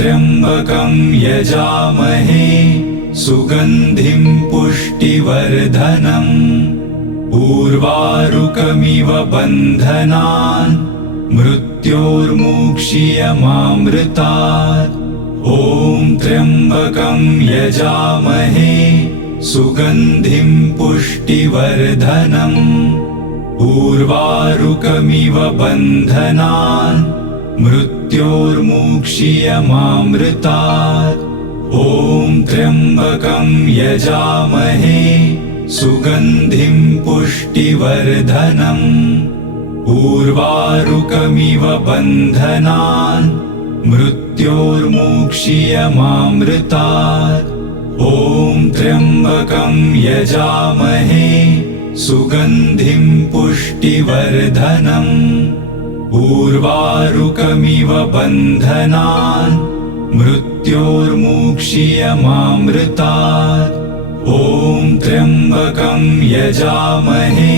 त्र्यम्बकं यजामहे सुगन्धिं पुष्टिवर्धनम् उर्वारुकमिव बन्धनान् मृत्योर्मुक्ष्यमामृतात्। ॐ त्र्यम्बकं यजामहे सुगन्धिं पुष्टिवर्धनम् उर्वारुकमिव बन्धनान् मृत्योर्मुक्ष्यमामृतात्। ॐ त्र्यम्बकं यजामहे सुगन्धिं पुष्टिवर्धनम् उर्वारुकमिव बन्धनान् मृत्योर्मुक्ष्यमामृतात्। ॐ त्र्यम्बकं यजामहे सुगन्धिं पुष्टिवर्धनम् उर्वारुकमिव बन्धनान् मृत्योर्मुक्ष्यमामृतात्। ॐ त्र्यम्बकं यजामहे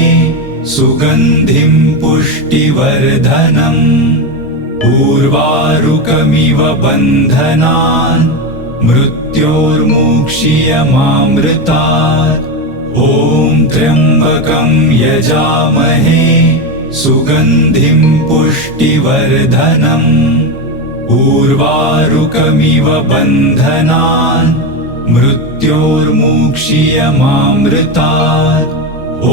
सुगन्धिं पुष्टिवर्धनम् उर्वारुकमिव बन्धनान् मृत्योर्मुक्ष्यमामृतात्। ॐ त्र्यम्बकं यजामहे सुगन्धिं पुष्टिवर्धनम् उर्वारुकमिव बन्धनान् मृत्योर्मुक्ष्यमामृतात्। ॐ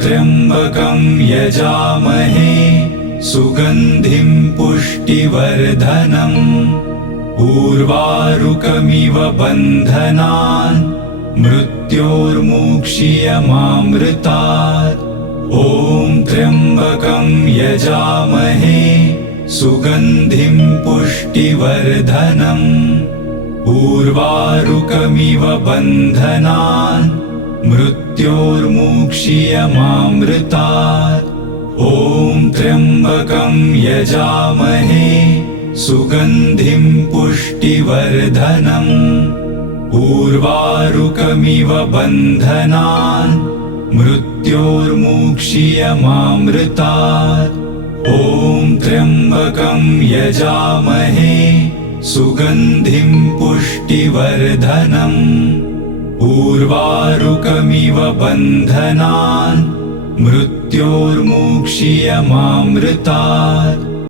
त्र्यम्बकं यजामहे सुगन्धिं पुष्टिवर्धनम् उर्वारुकमिव बन्धनान् मृत्योर्मुक्ष्यमामृतात्। ॐ त्र्यम्बकं यजामहे सुगन्धिं पुष्टिवर्धनम् उर्वारुकमिव बन्धनान् मृत्योर्मुक्ष्यमामृतात्। ॐ त्र्यम्बकं यजामहे सुगन्धिं पुष्टिवर्धनम् उर्वारुकमिव बन्धनान् मृत्योर्मुक्ष्यमामृतात्। ॐ त्र्यम्बकं यजामहे सुगन्धिं पुष्टिवर्धनम् उर्वारुकमिव बन्धनान् मृत्योर्मुक्ष्यमामृतात्।